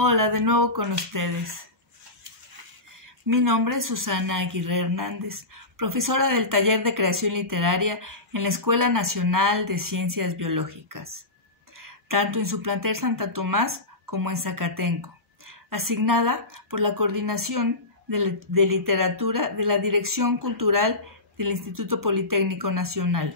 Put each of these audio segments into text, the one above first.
Hola, de nuevo con ustedes. Mi nombre es Susana Aguirre Hernández, profesora del Taller de Creación Literaria en la Escuela Nacional de Ciencias Biológicas, tanto en su plantel Santa Tomás como en Zacatenco, asignada por la Coordinación de Literatura de la Dirección Cultural del Instituto Politécnico Nacional.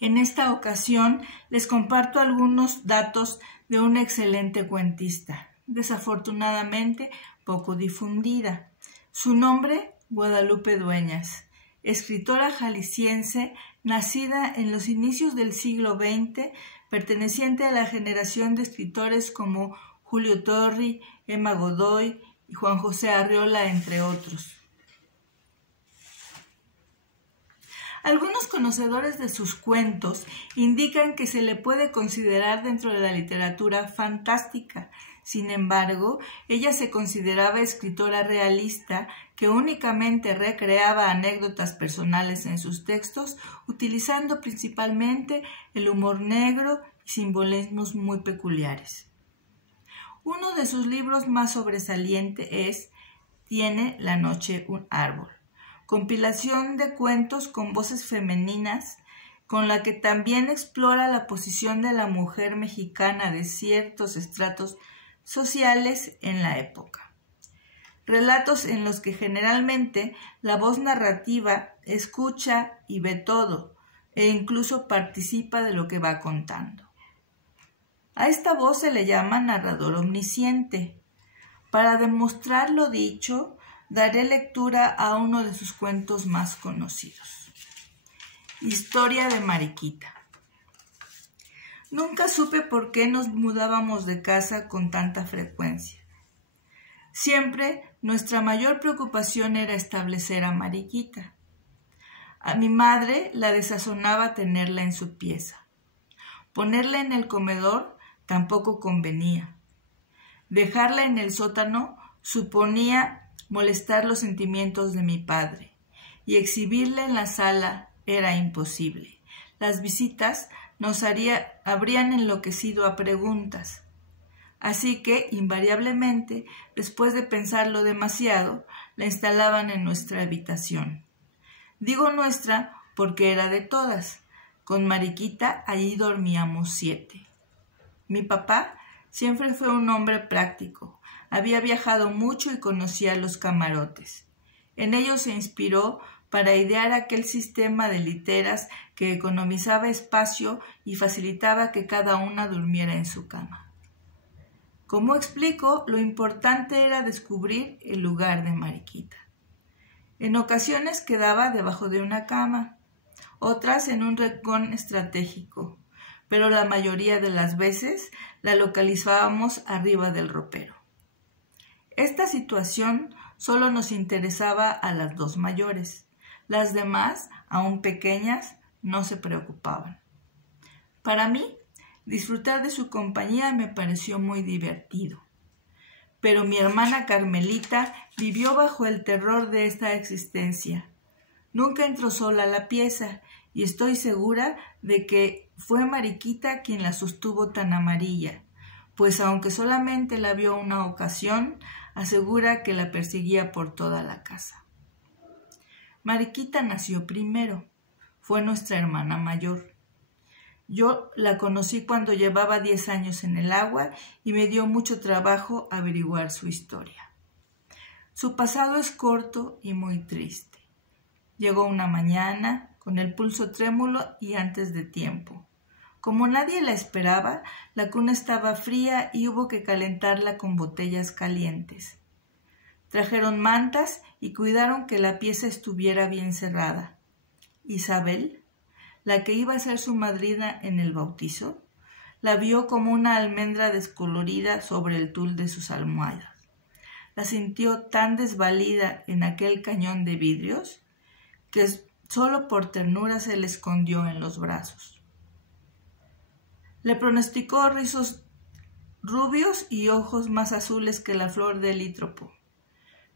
En esta ocasión les comparto algunos datos de una excelente cuentista, desafortunadamente poco difundida. Su nombre, Guadalupe Dueñas, escritora jalisciense nacida en los inicios del siglo XX, perteneciente a la generación de escritores como Julio Torri, Emma Godoy y Juan José Arriola, entre otros. Algunos conocedores de sus cuentos indican que se le puede considerar dentro de la literatura fantástica. Sin embargo, ella se consideraba escritora realista que únicamente recreaba anécdotas personales en sus textos, utilizando principalmente el humor negro y simbolismos muy peculiares. Uno de sus libros más sobresaliente es Tiene la noche un árbol, compilación de cuentos con voces femeninas, con la que también explora la posición de la mujer mexicana de ciertos estratos sociales en la época. Relatos en los que generalmente la voz narrativa escucha y ve todo, e incluso participa de lo que va contando. A esta voz se le llama narrador omnisciente. Para demostrar lo dicho, daré lectura a uno de sus cuentos más conocidos. Historia de Mariquita. Nunca supe por qué nos mudábamos de casa con tanta frecuencia. Siempre nuestra mayor preocupación era establecer a Mariquita. A mi madre la desazonaba tenerla en su pieza. Ponerla en el comedor tampoco convenía. Dejarla en el sótano suponía molestar los sentimientos de mi padre, y exhibirla en la sala era imposible. Las visitas nos habrían enloquecido a preguntas. Así que, invariablemente, después de pensarlo demasiado, la instalaban en nuestra habitación. Digo nuestra porque era de todas. Con Mariquita allí dormíamos 7. Mi papá siempre fue un hombre práctico. Había viajado mucho y conocía los camarotes. En ellos se inspiró para idear aquel sistema de literas que economizaba espacio y facilitaba que cada una durmiera en su cama. Como explico, lo importante era descubrir el lugar de Mariquita. En ocasiones quedaba debajo de una cama, otras en un rincón estratégico, pero la mayoría de las veces la localizábamos arriba del ropero. Esta situación solo nos interesaba a las 2 mayores. Las demás, aún pequeñas, no se preocupaban. Para mí, disfrutar de su compañía me pareció muy divertido. Pero mi hermana Carmelita vivió bajo el terror de esta existencia. Nunca entró sola a la pieza y estoy segura de que fue Mariquita quien la sostuvo tan amarilla, pues aunque solamente la vio una ocasión, asegura que la perseguía por toda la casa. Mariquita nació primero, fue nuestra hermana mayor. Yo la conocí cuando llevaba 10 años en el agua y me dio mucho trabajo averiguar su historia. Su pasado es corto y muy triste. Llegó una mañana con el pulso trémulo y antes de tiempo. Como nadie la esperaba, la cuna estaba fría y hubo que calentarla con botellas calientes. Trajeron mantas y cuidaron que la pieza estuviera bien cerrada. Isabel, la que iba a ser su madrina en el bautizo, la vio como una almendra descolorida sobre el tul de sus almohadas. La sintió tan desvalida en aquel cañón de vidrios que solo por ternura se le escondió en los brazos. Le pronosticó rizos rubios y ojos más azules que la flor del hitropo,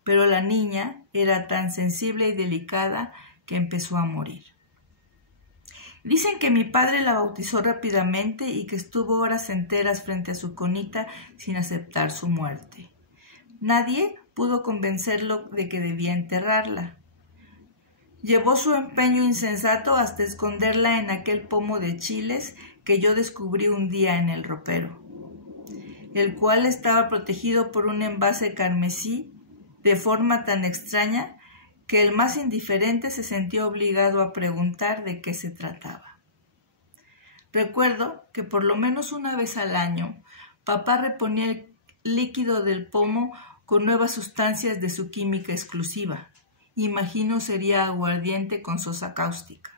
pero la niña era tan sensible y delicada que empezó a morir. Dicen que mi padre la bautizó rápidamente y que estuvo horas enteras frente a su conita sin aceptar su muerte. Nadie pudo convencerlo de que debía enterrarla. Llevó su empeño insensato hasta esconderla en aquel pomo de chiles que yo descubrí un día en el ropero, el cual estaba protegido por un envase carmesí de forma tan extraña que el más indiferente se sintió obligado a preguntar de qué se trataba. Recuerdo que por lo menos una vez al año papá reponía el líquido del pomo con nuevas sustancias de su química exclusiva. Imagino sería aguardiente con sosa cáustica.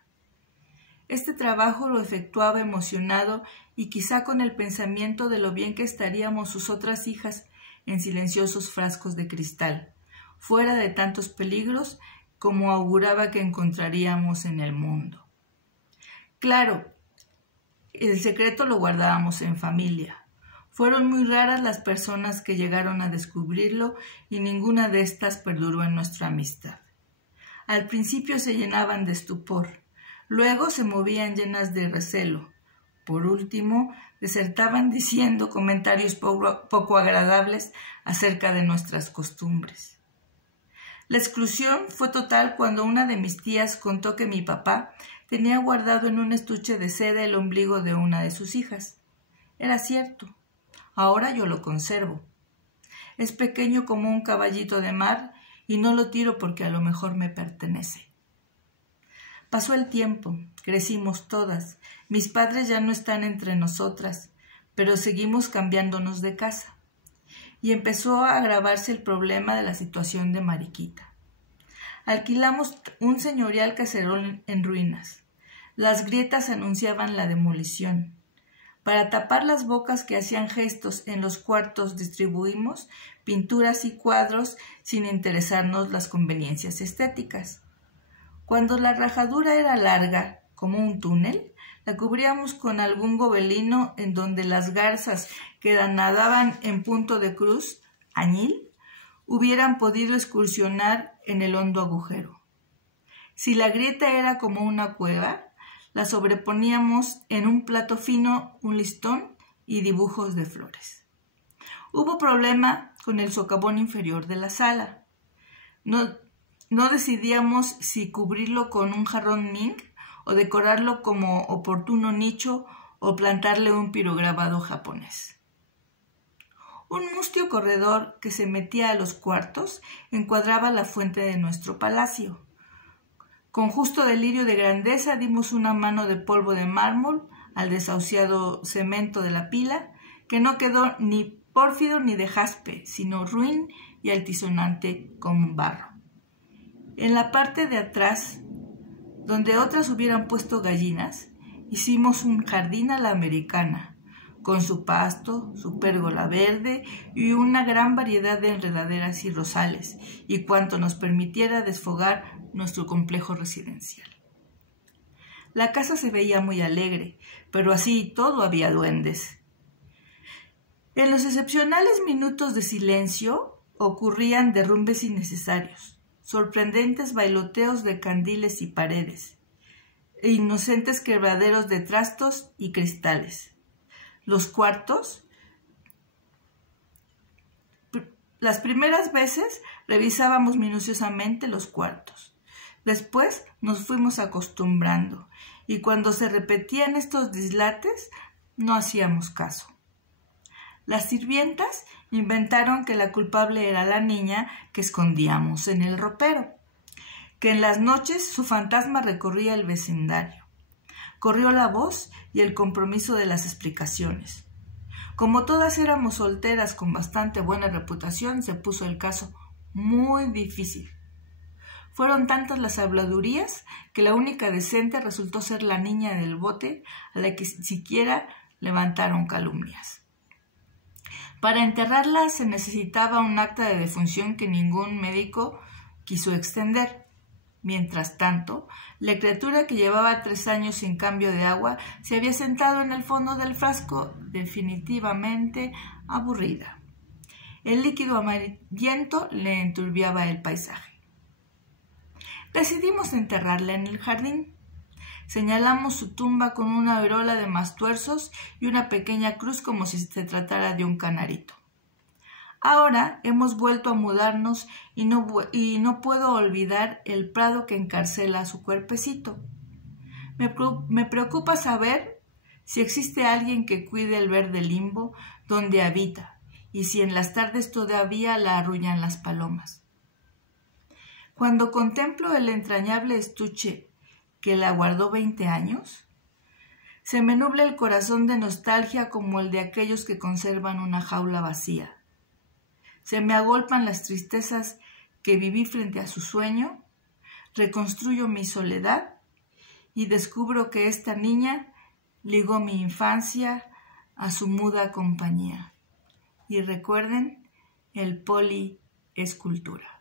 Este trabajo lo efectuaba emocionado y quizá con el pensamiento de lo bien que estaríamos sus otras hijas en silenciosos frascos de cristal, fuera de tantos peligros como auguraba que encontraríamos en el mundo. Claro, el secreto lo guardábamos en familia. Fueron muy raras las personas que llegaron a descubrirlo y ninguna de estas perduró en nuestra amistad. Al principio se llenaban de estupor, luego se movían llenas de recelo. Por último, desertaban diciendo comentarios poco agradables acerca de nuestras costumbres. La exclusión fue total cuando una de mis tías contó que mi papá tenía guardado en un estuche de seda el ombligo de una de sus hijas. Era cierto. Ahora yo lo conservo. Es pequeño como un caballito de mar y no lo tiro porque a lo mejor me pertenece. Pasó el tiempo, crecimos todas, mis padres ya no están entre nosotras, pero seguimos cambiándonos de casa. Y empezó a agravarse el problema de la situación de Mariquita. Alquilamos un señorial caserón en ruinas. Las grietas anunciaban la demolición. Para tapar las bocas que hacían gestos en los cuartos distribuimos pinturas y cuadros sin interesarnos las conveniencias estéticas. Cuando la rajadura era larga, como un túnel, la cubríamos con algún gobelino en donde las garzas que nadaban en punto de cruz, añil, hubieran podido excursionar en el hondo agujero. Si la grieta era como una cueva, la sobreponíamos en un plato fino, un listón y dibujos de flores. Hubo problema con el socavón inferior de la sala. No decidíamos si cubrirlo con un jarrón ming o decorarlo como oportuno nicho o plantarle un pirograbado japonés. Un mustio corredor que se metía a los cuartos encuadraba la fuente de nuestro palacio. Con justo delirio de grandeza dimos una mano de polvo de mármol al desahuciado cemento de la pila, que no quedó ni pórfido ni de jaspe, sino ruin y altisonante como barro. En la parte de atrás, donde otras hubieran puesto gallinas, hicimos un jardín a la americana, con su pasto, su pérgola verde y una gran variedad de enredaderas y rosales, y cuanto nos permitiera desfogar nuestro complejo residencial. La casa se veía muy alegre, pero así y todo había duendes. En los excepcionales minutos de silencio ocurrían derrumbes innecesarios, sorprendentes bailoteos de candiles y paredes, e inocentes quebraderos de trastos y cristales. Los cuartos. Las primeras veces revisábamos minuciosamente los cuartos. Después nos fuimos acostumbrando, y cuando se repetían estos dislates, no hacíamos caso. Las sirvientas inventaron que la culpable era la niña que escondíamos en el ropero, que en las noches su fantasma recorría el vecindario. Corrió la voz y el compromiso de las explicaciones. Como todas éramos solteras con bastante buena reputación, se puso el caso muy difícil. Fueron tantas las habladurías que la única decente resultó ser la niña del bote, a la que siquiera levantaron calumnias. Para enterrarla se necesitaba un acta de defunción que ningún médico quiso extender. Mientras tanto, la criatura que llevaba 3 años sin cambio de agua se había sentado en el fondo del frasco, definitivamente aburrida. El líquido amarillento le enturbiaba el paisaje. Decidimos enterrarla en el jardín. Señalamos su tumba con una aureola de mastuerzos y una pequeña cruz como si se tratara de un canarito. Ahora hemos vuelto a mudarnos y no puedo olvidar el prado que encarcela a su cuerpecito. Me preocupa saber si existe alguien que cuide el verde limbo donde habita y si en las tardes todavía la arrullan las palomas. Cuando contemplo el entrañable estuche que la guardó 20 años, se me nubla el corazón de nostalgia como el de aquellos que conservan una jaula vacía. Se me agolpan las tristezas que viví frente a su sueño, reconstruyo mi soledad y descubro que esta niña ligó mi infancia a su muda compañía. Y recuerden, el poli es cultura.